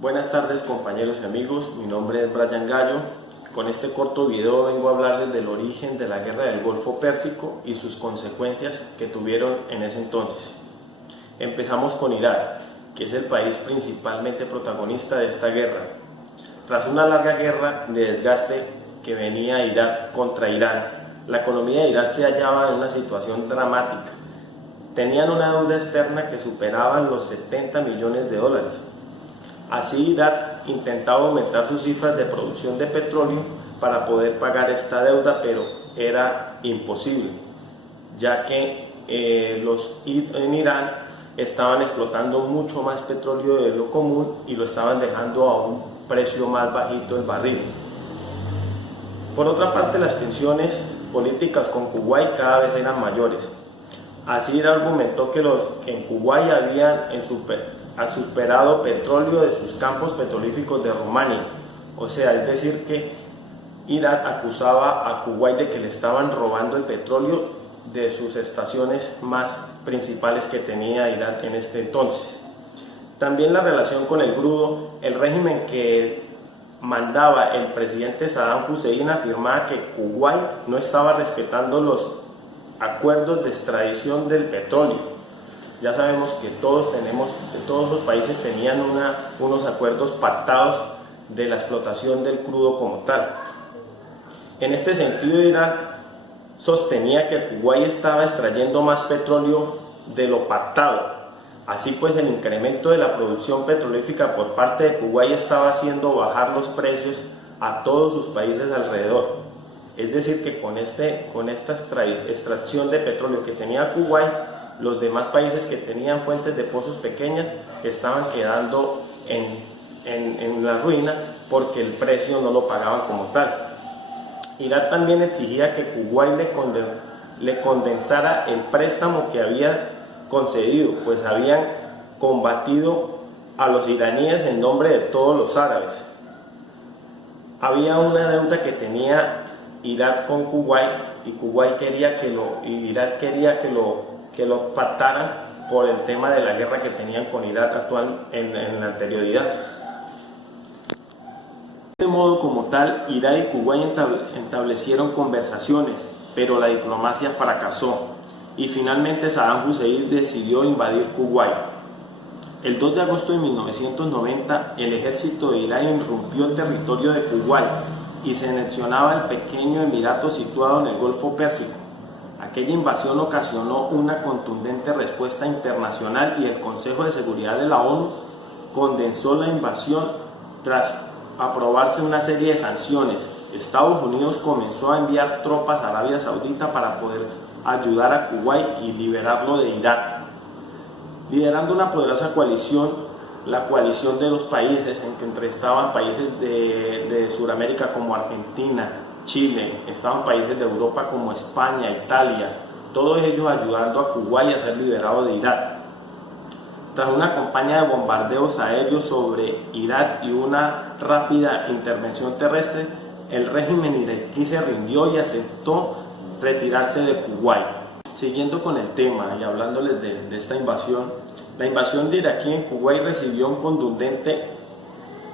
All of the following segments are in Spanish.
Buenas tardes compañeros y amigos, mi nombre es Brian Gallo. Con este corto video vengo a hablarles del origen de la guerra del Golfo Pérsico y sus consecuencias que tuvieron en ese entonces. Empezamos con Irak, que es el país principalmente protagonista de esta guerra. Tras una larga guerra de desgaste que venía Irak contra Irán, la economía de Irak se hallaba en una situación dramática. Tenían una deuda externa que superaba los 70 millones de dólares. Así Irak intentaba aumentar sus cifras de producción de petróleo para poder pagar esta deuda, pero era imposible, ya que en Irán estaban explotando mucho más petróleo de lo común y lo estaban dejando a un precio más bajito el barril. Por otra parte, las tensiones políticas con Kuwait cada vez eran mayores. Así Irak argumentó que en Kuwait habían superado petróleo de sus campos petrolíferos de Rumania. O sea, es decir que Irak acusaba a Kuwait de que le estaban robando el petróleo de sus estaciones más principales que tenía Irak en este entonces. También la relación con el crudo, el régimen que mandaba el presidente Saddam Hussein afirmaba que Kuwait no estaba respetando los acuerdos de extradición del petróleo. Ya sabemos que todos los países tenían unos acuerdos pactados de la explotación del crudo como tal. En este sentido, Irán sostenía que Kuwait estaba extrayendo más petróleo de lo pactado. Así pues, el incremento de la producción petrolífera por parte de Kuwait estaba haciendo bajar los precios a todos sus países alrededor. Es decir, que con esta extracción de petróleo que tenía Kuwait, los demás países que tenían fuentes de pozos pequeñas estaban quedando en la ruina porque el precio no lo pagaban como tal. Irak también exigía que Kuwait le condensara el préstamo que había concedido, pues habían combatido a los iraníes en nombre de todos los árabes. Había una deuda que tenía Irak con Kuwait y Irak quería que lo pactaran por el tema de la guerra que tenían con Irak actual en la anterioridad. De este modo, como tal, Irak y Kuwait establecieron conversaciones, pero la diplomacia fracasó y finalmente Saddam Hussein decidió invadir Kuwait. El 2 de agosto de 1990, el ejército de Irak irrumpió el territorio de Kuwait y se anexionaba el pequeño emirato situado en el Golfo Pérsico. Aquella invasión ocasionó una contundente respuesta internacional y el Consejo de Seguridad de la ONU condenó la invasión tras aprobarse una serie de sanciones. Estados Unidos comenzó a enviar tropas a Arabia Saudita para poder ayudar a Kuwait y liberarlo de Irak. Liderando una poderosa coalición, la coalición de los países en que estaban países de Sudamérica como Argentina, Chile, estaban países de Europa como España, Italia, todos ellos ayudando a Kuwait a ser liberado de Irak. Tras una campaña de bombardeos aéreos sobre Irak y una rápida intervención terrestre, el régimen iraquí se rindió y aceptó retirarse de Kuwait. Siguiendo con el tema y hablándoles de esta invasión, la invasión de iraquí en Kuwait recibió un contundente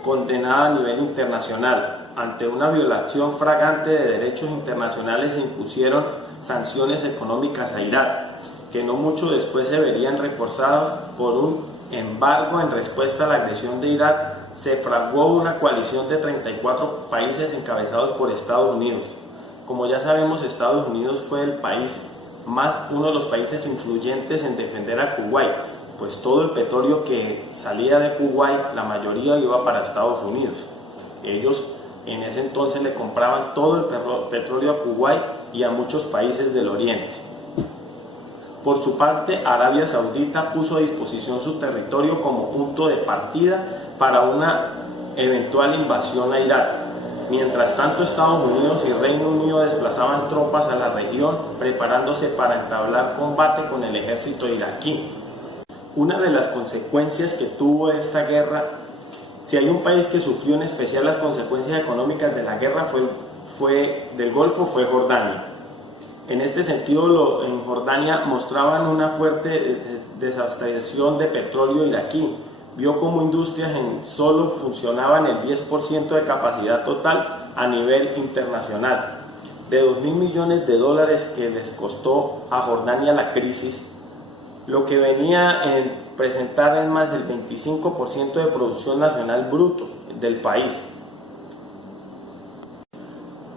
condenada a nivel internacional. Ante una violación flagrante de derechos internacionales se impusieron sanciones económicas a Irak, que no mucho después se verían reforzados por un embargo en respuesta a la agresión de Irak. Se fraguó una coalición de 34 países encabezados por Estados Unidos. Como ya sabemos, Estados Unidos fue uno de los países influyentes en defender a Kuwait, pues todo el petróleo que salía de Kuwait, la mayoría iba para Estados Unidos. Ellos en ese entonces le compraban todo el petróleo a Kuwait y a muchos países del Oriente. Por su parte, Arabia Saudita puso a disposición su territorio como punto de partida para una eventual invasión a Irak. Mientras tanto, Estados Unidos y Reino Unido desplazaban tropas a la región, preparándose para entablar combate con el ejército iraquí. Una de las consecuencias que tuvo esta guerra, si hay un país que sufrió en especial las consecuencias económicas de la guerra del Golfo, fue Jordania. En este sentido, en Jordania mostraban una fuerte desabastección de petróleo iraquí, vio como industrias solo funcionaban el 10% de capacidad total a nivel internacional. De 2.000 millones de dólares que les costó a Jordania la crisis, lo que venía en presentar es más del 25% de producción nacional bruto del país.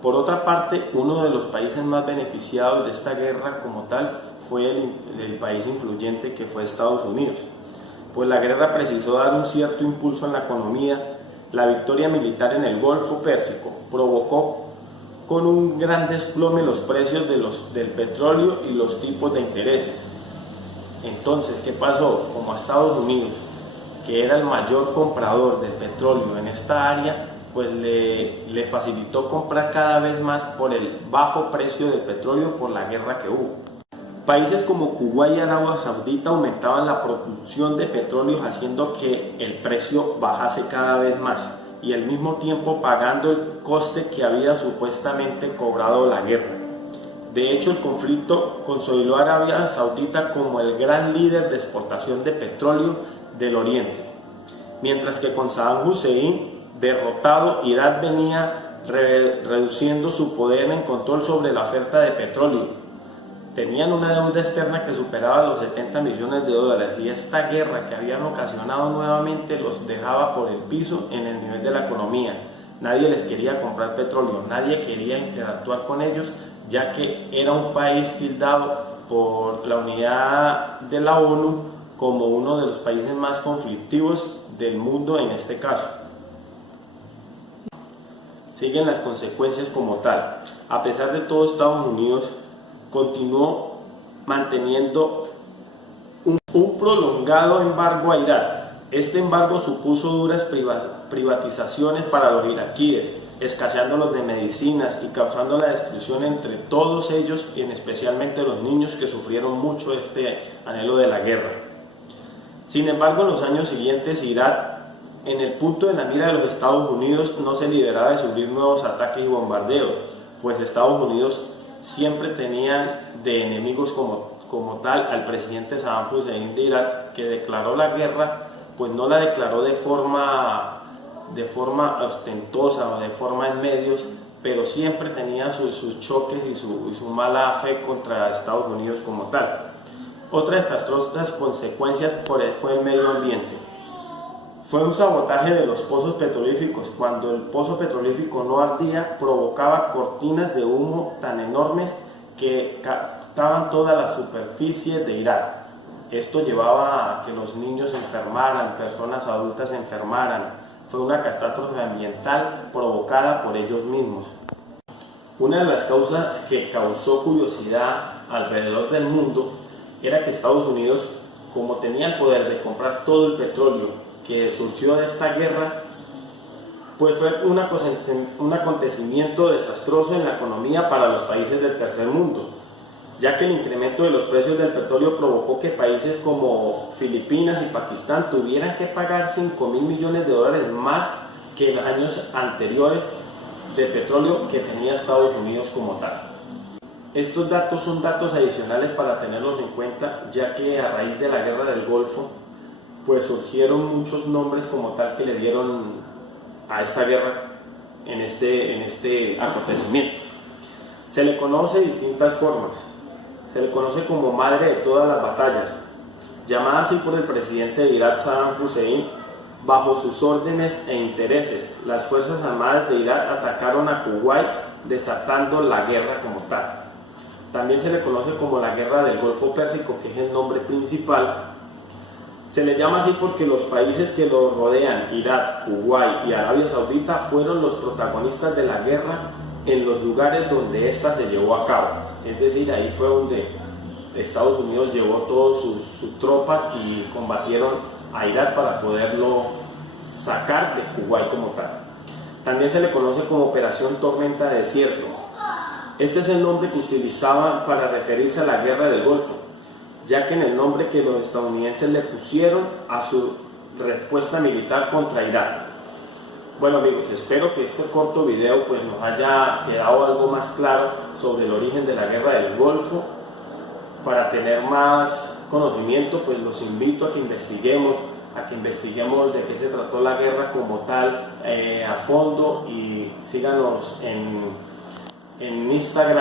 Por otra parte, uno de los países más beneficiados de esta guerra como tal fue el país influyente que fue Estados Unidos, pues la guerra precisó dar un cierto impulso en la economía. La victoria militar en el Golfo Pérsico provocó con un gran desplome los precios del petróleo y los tipos de intereses. Entonces, ¿qué pasó? Como a Estados Unidos, que era el mayor comprador del petróleo en esta área, pues le facilitó comprar cada vez más por el bajo precio del petróleo por la guerra que hubo. Países como Kuwait y Arabia Saudita aumentaban la producción de petróleo, haciendo que el precio bajase cada vez más y al mismo tiempo pagando el coste que había supuestamente cobrado la guerra. De hecho, el conflicto consolidó a Arabia Saudita como el gran líder de exportación de petróleo del Oriente, mientras que con Saddam Hussein derrotado, Irak venía reduciendo su poder en control sobre la oferta de petróleo. Tenían una deuda externa que superaba los 70 millones de dólares y esta guerra que habían ocasionado nuevamente los dejaba por el piso en el nivel de la economía. Nadie les quería comprar petróleo, nadie quería interactuar con ellos, ya que era un país tildado por la unidad de la ONU como uno de los países más conflictivos del mundo en este caso. Siguen las consecuencias como tal. A pesar de todo, Estados Unidos continuó manteniendo un prolongado embargo a Irak. Este embargo supuso duras privatizaciones para los iraquíes, escaseándolos de medicinas y causando la destrucción entre todos ellos, y especialmente los niños que sufrieron mucho este anhelo de la guerra. Sin embargo, en los años siguientes, Irak, en el punto de la mira de los Estados Unidos, no se liberaba de sufrir nuevos ataques y bombardeos, pues Estados Unidos siempre tenían de enemigos como tal al presidente Saddam Hussein de Irak, que declaró la guerra, pues no la declaró de forma ostentosa o de forma en medios, pero siempre tenía sus choques y su mala fe contra Estados Unidos como tal. Otra desastrosas consecuencias fue el medio ambiente. Fue un sabotaje de los pozos petrolíferos. Cuando el pozo petrolífero no ardía, provocaba cortinas de humo tan enormes que captaban toda la superficie de Irak. Esto llevaba a que los niños se enfermaran, personas adultas se enfermaran. Fue una catástrofe ambiental provocada por ellos mismos. Una de las causas que causó curiosidad alrededor del mundo era que Estados Unidos, como tenía el poder de comprar todo el petróleo que surgió de esta guerra, pues fue un acontecimiento desastroso en la economía para los países del tercer mundo, ya que el incremento de los precios del petróleo provocó que países como Filipinas y Pakistán tuvieran que pagar 5.000 millones de dólares más que en los años anteriores de petróleo que tenía Estados Unidos como tal. Estos datos son datos adicionales para tenerlos en cuenta, ya que a raíz de la guerra del Golfo pues surgieron muchos nombres como tal que le dieron a esta guerra en este acontecimiento. Se le conoce de distintas formas. Se le conoce como madre de todas las batallas, llamada así por el presidente de Irak, Saddam Hussein. Bajo sus órdenes e intereses, las Fuerzas Armadas de Irak atacaron a Kuwait, desatando la guerra como tal. También se le conoce como la Guerra del Golfo Pérsico, que es el nombre principal. Se le llama así porque los países que lo rodean, Irak, Kuwait y Arabia Saudita, fueron los protagonistas de la guerra en los lugares donde ésta se llevó a cabo. Es decir, ahí fue donde Estados Unidos llevó toda su tropa y combatieron a Irak para poderlo sacar de Kuwait como tal. También se le conoce como Operación Tormenta de Desierto. Este es el nombre que utilizaban para referirse a la Guerra del Golfo, ya que en el nombre que los estadounidenses le pusieron a su respuesta militar contra Irak. Bueno amigos, espero que este corto video pues nos haya quedado algo más claro sobre el origen de la Guerra del Golfo. Para tener más conocimiento, pues los invito a que investiguemos, a que investiguemos de qué se trató la guerra como tal a fondo, y síganos en Instagram.